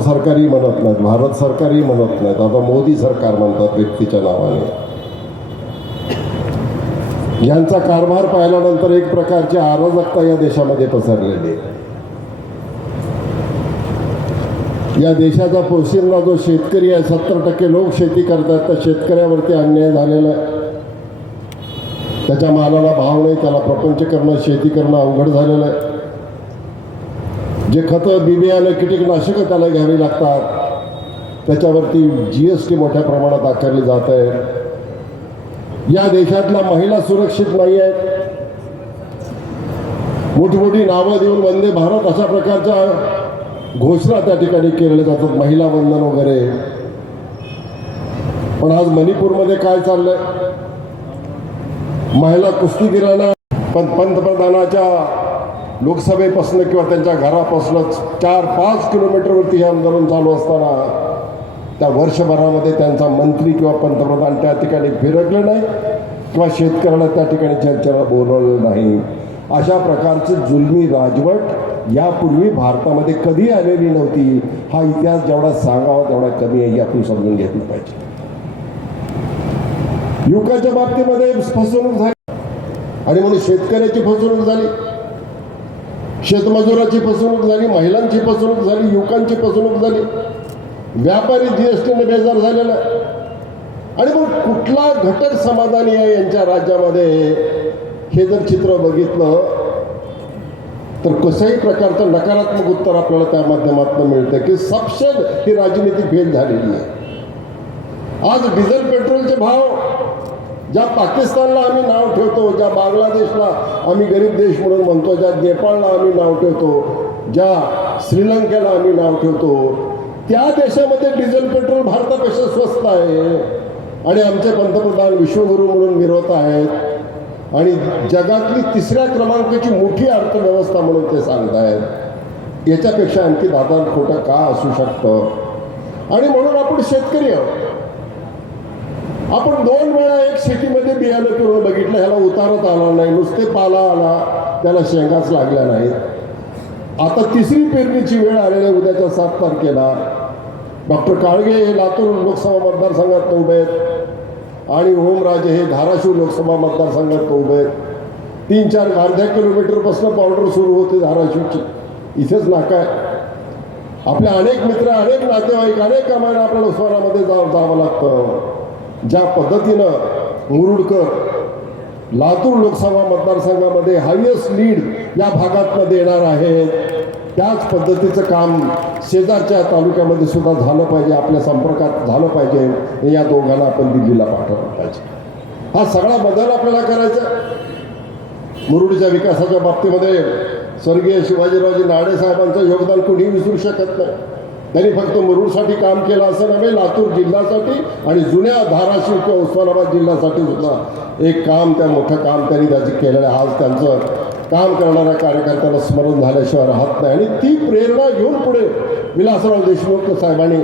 सरकारही म्हणत नाहीत भारत सरकारही म्हणत नाहीत. आता मोदी सरकार म्हणतात व्यक्तीच्या नावाने. यांचा कारभार पाहिल्यानंतर एक प्रकारची अराजकता या देशामध्ये पसरलेली आहे. या देशाचा पोशिंदा जो शेतकरी आहे सत्तर टक्के लोक शेती करतात तर शेतकऱ्यावरती अन्याय झालेला आहे. त्याच्या मालाला भाव नाही त्याला प्रपंच करणं शेती करणं अवघड झालेलं आहे. जे खतं बिबियाणं कीटकनाशकं त्याला घ्यावी लागतात त्याच्यावरती जी एस टी मोठ्या प्रमाणात आकारली जात आहे. या देशातल्या महिला सुरक्षित नाही आहेत. मोठमोठी नावं देऊन वंदे भारत अशा प्रकारच्या घोषणा त्या ठिकाणी केलेल्या जातात महिला वंदन वगैरे. पण आज मणिपूरमध्ये काय चाललंय? महिला कुस्तीगिरांना पण पंतप्रधानाच्या लोकसभेपासून किंवा त्यांच्या घरापासूनच चार पाच किलोमीटरवरती हे आंदोलन चालू असताना त्या वर्षभरामध्ये त्यांचा मंत्री किंवा पंतप्रधान त्या ठिकाणी फिरकलं नाही किंवा शेतकऱ्याला त्या ठिकाणी चर्चेला बोलवलं नाही. अशा प्रकारची जुलमी राजवट यापूर्वी भारतामध्ये कधी आलेली नव्हती हा इतिहास जेवढा सांगावा तेवढा कमी आहे हे आपण समजून घेतलं पाहिजे. युवकाच्या बाबतीमध्ये फसवणूक झाली आणि म्हणून शेतकऱ्याची फसवणूक झाली. शेतमजुराची फसवणूक झाली महिलांची फसवणूक झाली युवकांची फसवणूक झाली. व्यापारी जीएसटीने बेजार झालेला आणि मग कुठला घटक समाधानी आहे यांच्या राज्यामध्ये? हे जर चित्र बघितलं तर कसंही प्रकारचं नकारात्मक उत्तर आपल्याला त्या माध्यमातून मिळतं की सपशेल ही राजनीती फेल झालेली आहे. आज डिझेल पेट्रोलचे भाव ज्या पाकिस्तानला आम्ही नाव ठेवतो ज्या बांगलादेशला आम्ही गरीब देश म्हणून म्हणतो ज्या नेपाळला आम्ही नाव ठेवतो ज्या श्रीलंकेला आम्ही नाव ठेवतो त्या देशामध्ये डिझेल पेट्रोल भारतापेक्षा स्वस्त आहे. आणि आमचे पंतप्रधान विश्वगुरू म्हणून मिरवत आहेत. आणि जगातली तिसऱ्या क्रमांकाची मोठी अर्थव्यवस्था म्हणून ते सांगत आहेत. याच्यापेक्षा आणखी दादा खोटं का असू शकतं? आणि म्हणून आपण शेतकरी आहोत. आपण दोन वेळा एक शेतीमध्ये बियाणं करून बघितलं ह्याला उतारत आला नाही नुसते पाला आला त्याला शेंगाच लागल्या नाहीत. आता तिसरी पेरणीची वेळ आलेली उद्याच्या सात तारखेला. डॉक्टर काळगे हे लातूर लोकसभा मतदारसंघात उभे आहेत. आणि ओमराजे हे धाराशिव लोकसभा मतदारसंघात उभे आहेत. तीन चार अर्ध्या किलोमीटरपासून पावडर सुरू होते धाराशिवची. इथेच नाका आहे. आपले अनेक मित्र अनेक नातेवाईक अनेक कामाला आपल्याला उस्मानामध्ये जावं जावं लागतं. ज्या पद्धतीनं मुरुडकर लातूर लोकसभा मतदारसंघामध्ये हायएस्ट लीड या भागातनं देणार आहेत त्याच पद्धतीचं काम शेजारच्या तालुक्यामध्ये सुद्धा झालं पाहिजे आपल्या संपर्कात झालं पाहिजे या दोघांना आपण दिल्लीला पाठवलं पाहिजे. हा सगळा बदल आपल्याला करायचा मुरुडच्या विकासाच्या बाबतीमध्ये स्वर्गीय शिवाजीरावजी नाडे साहेबांचं योगदान कुणीही विसरू शकत नाही. त्यांनी फक्त मुरुडसाठी काम केलं असं नव्हे लातूर जिल्ह्यासाठी आणि जुन्या धाराशिव किंवा उस्मानाबाद जिल्ह्यासाठी सुद्धा एक काम त्या मोठं काम त्यांनी त्याचं केलेलं आहे. आज त्यांचं काम करणाऱ्या कार्यकर्त्याला स्मरण झाल्याशिवाय राहत नाही. आणि ती प्रेरणा घेऊन पुढे विलासराव देशमुख साहेबांनी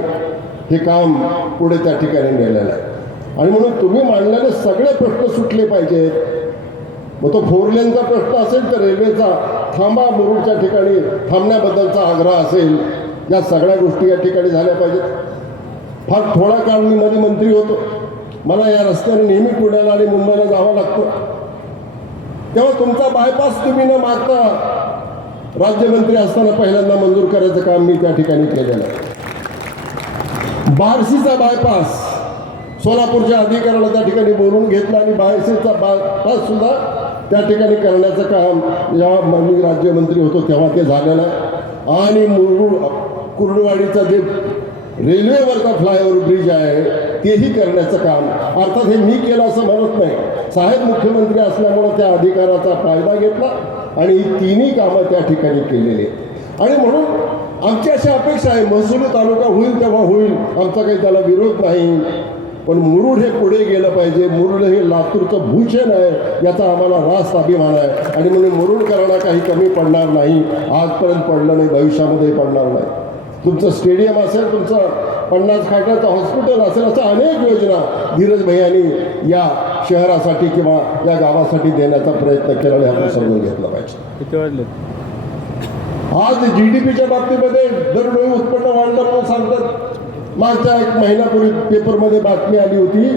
हे काम पुढे त्या ठिकाणी नेलेलं आहे. आणि म्हणून तुम्ही मांडलेले सगळे प्रश्न सुटले पाहिजेत. मग तो फोर लेनचा प्रश्न असेल तर रेल्वेचा थांबा मुरुडच्या ठिकाणी थांबण्याबद्दलचा आग्रह असेल या सगळ्या गोष्टी या ठिकाणी झाल्या पाहिजेत. फार थोडा काळ मी मध्ये मंत्री होतो. मला या रस्त्याने नेहमी पुण्याला आणि मुंबईला जावं लागतं. तेव्हा तुमचा बायपास तुम्ही न मागता राज्यमंत्री असताना पहिल्यांदा मंजूर करायचं काम मी त्या ठिकाणी केलेलं आहे. बार्शीचा बायपास सोलापूरच्या अधिकाऱ्याला त्या ठिकाणी बोलून घेतलं आणि बायसीचा बायपास सुद्धा त्या ठिकाणी करण्याचं काम जेव्हा मी राज्यमंत्री होतो तेव्हा ते झालेलं आहे. आणि मुरुड कुर्डवाडीचा जे रेल्वेवरचा फ्लायओव्हर ब्रिज आहे तेही करण्याचं काम. अर्थात हे मी केलं असं म्हणत नाही. साहेब मुख्यमंत्री असल्यामुळं त्या अधिकाराचा फायदा घेतला आणि ही तिन्ही कामं त्या ठिकाणी केलेली आहेत. आणि म्हणून आमची अशी अपेक्षा आहे महसूल तालुका होईल तेव्हा होईल. आमचा काही त्याला विरोध नाही. पण मुरुड हे पुढे गेलं पाहिजे. मुरुड हे लातूरचं भूषण आहे याचा आम्हाला रास्त अभिमान आहे. आणि म्हणून मुरुडकरांना काही कमी पडणार नाही. आजपर्यंत पडलं नाही भविष्यामध्ये पडणार नाही. तुमचं स्टेडियम असेल तुमचं पन्नास खाटाचं हॉस्पिटल असेल असं अनेक योजना धीरज भैयांनी या शहरासाठी किंवा या गावासाठी देण्याचा प्रयत्न केला आणि आपण समजून घेतला पाहिजे. आज जी डी पीच्या बाबतीमध्ये दरडोई उत्पन्न वाढलं मागच्या एक महिनापूर्वी पेपरमध्ये बातमी आली होती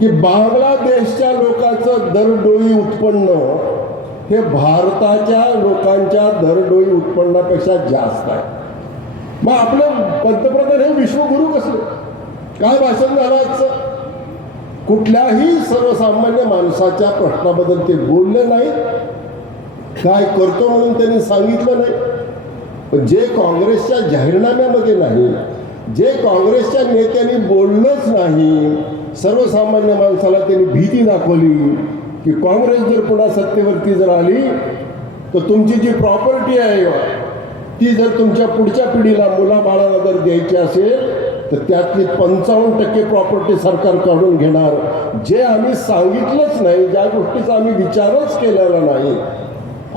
की बांगलादेशच्या लोकांचं दरडोई उत्पन्न हे भारताच्या लोकांच्या दरडोई उत्पन्नापेक्षा जास्त आहे. मग आपलं पंतप्रधान हे विश्वगुरु कसले? काय भाषण झालं कुठल्याही सर्वसामान्य माणसाच्या प्रश्नाबद्दल ते बोलले नाहीत. काय करतो म्हणून त्यांनी सांगितलं नाही. पण जे काँग्रेसच्या जाहीरनाम्यामध्ये नाही जे काँग्रेसच्या नेत्यांनी बोललंच नाही सर्वसामान्य माणसाला त्यांनी भीती दाखवली की काँग्रेस जर पुन्हा सत्तेवरती जर आली तर तुमची जी प्रॉपर्टी आहे ती जर तुमच्या पुढच्या पिढीला मुलाबाळाला जर द्यायची असेल तर त्यातली पंचावन्न टक्के प्रॉपर्टी सरकार काढून घेणार. जे आम्ही सांगितलंच नाही ज्या गोष्टीचा आम्ही विचारच केलेला नाही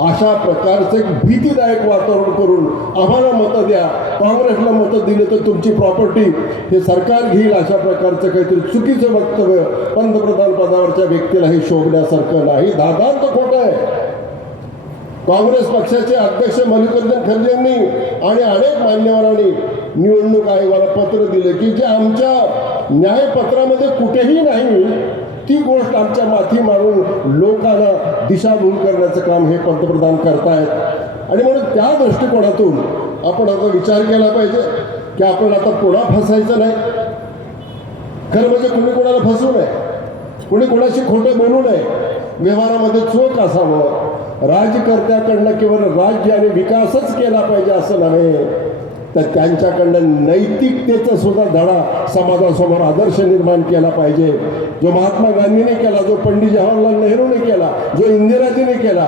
अशा प्रकारचं एक भीतीदायक वातावरण करून आम्हाला मतं द्या. काँग्रेसला मतं दिले तर तुमची प्रॉपर्टी हे सरकार घेईल अशा प्रकारचं काहीतरी चुकीचं वक्तव्य पंतप्रधान पदावरच्या व्यक्तीला हे शोभण्यासारखं नाही. दादांत खोटं आहे. काँग्रेस पक्षाचे अध्यक्ष मल्लिकार्जुन खरगे यांनी आणि अनेक मान्यवरांनी निवडणूक आयोगाला पत्र दिले की जे आमच्या न्यायपत्रामध्ये कुठेही नाही ती गोष्ट आमच्या माथी मारून लोकांना दिशाभूल करण्याचं काम हे पंतप्रधान करतायत. आणि म्हणून त्या दृष्टिकोनातून आपण आता विचार केला पाहिजे की आपण आता कोणा फसायचं नाही. खरं म्हणजे कुणी कोणाला फसू नये कोणी कोणाशी खोटं बोलू नये. व्यवहारामध्ये चोख असावं. राज्यकर्त्याकडनं केवळ राज्य आणि विकासच केला पाहिजे असं नव्हे. तर त्यांच्याकडनं नैतिकतेचा सुद्धा धडा समाजासमोर आदर्श निर्माण केला पाहिजे. जो महात्मा गांधीने केला जो पंडित जवाहरलाल नेहरूने केला जो इंदिराजीने केला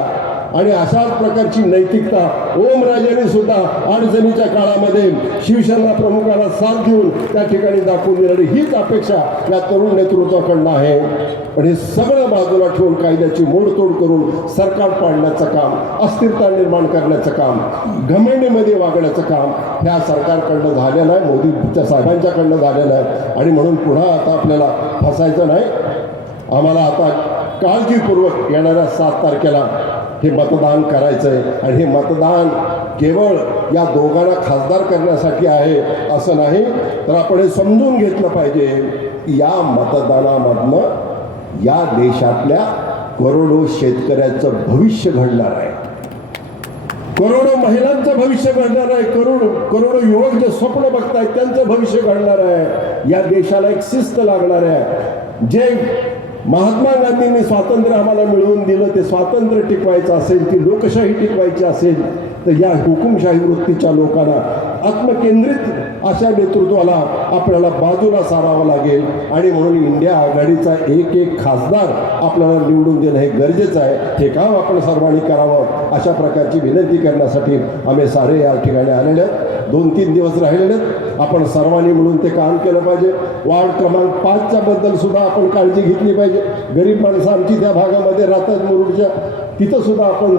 आणि अशाच प्रकारची नैतिकता ओमराजेने सुद्धा अडचणीच्या काळामध्ये शिवसेना प्रमुखाला साथ देऊन त्या ठिकाणी दाखवून दिली हीच अपेक्षा या तरुण नेतृत्वाकडनं आहे. पण हे सगळं बाजूला ठेवून कायद्याची मोडतोड करून सरकार पाडण्याचं काम अस्थिरता निर्माण करण्याचं काम घमेंडीमध्ये वागण्याचं काम ह्या सरकारकडनं झालेलं आहे मोदीच्या साहेबांच्याकडनं झालेलं आहे. आणि म्हणून पुन्हा आता आपल्याला फसायचं नाही. आम्हाला आता काळजीपूर्वक येणाऱ्या सात तारखेला हे मतदान करायचं आहे आणि हे मतदान केवळ या दोघांना खासदार करण्यासाठी आहे असं नाही तर आपण हे समजून घेतलं पाहिजे की या मतदानामधनं या देशातल्या करोडो शेतकऱ्याचं भविष्य घडणार आहे. करोडो महिलांचं भविष्य घडणार आहे. करोडो करोडो युवक जे स्वप्न बघतायत त्यांचं भविष्य घडणार आहे. या देशाला एक शिस्त लागणार आहे. जे महात्मा गांधींनी स्वातंत्र्य आम्हाला मिळवून दिलं ते स्वातंत्र्य टिकवायचं असेल ती लोकशाही टिकवायची असेल तर या हुकुमशाही वृत्तीच्या लोकांना आत्मकेंद्रित अशा नेतृत्वाला आपल्याला बाजूला सारावं लागेल. आणि म्हणून इंडिया आघाडीचा एक एक खासदार आपल्याला निवडून देणं हे गरजेचं आहे. हे काम आपण सर्वांनी करावं अशा प्रकारची विनंती करण्यासाठी आम्ही सारे या ठिकाणी आलेले आहेत. दोन तीन दिवस राहिलेले आहेत. आपण सर्वांनी मिळून ते काम केलं पाहिजे. वार्ड क्रमांक पाचच्या बद्दल सुद्धा आपण काळजी घेतली पाहिजे. गरीब माणसं आमची त्या भागामध्ये राहतात मुरुडच्या तिथं सुद्धा आपण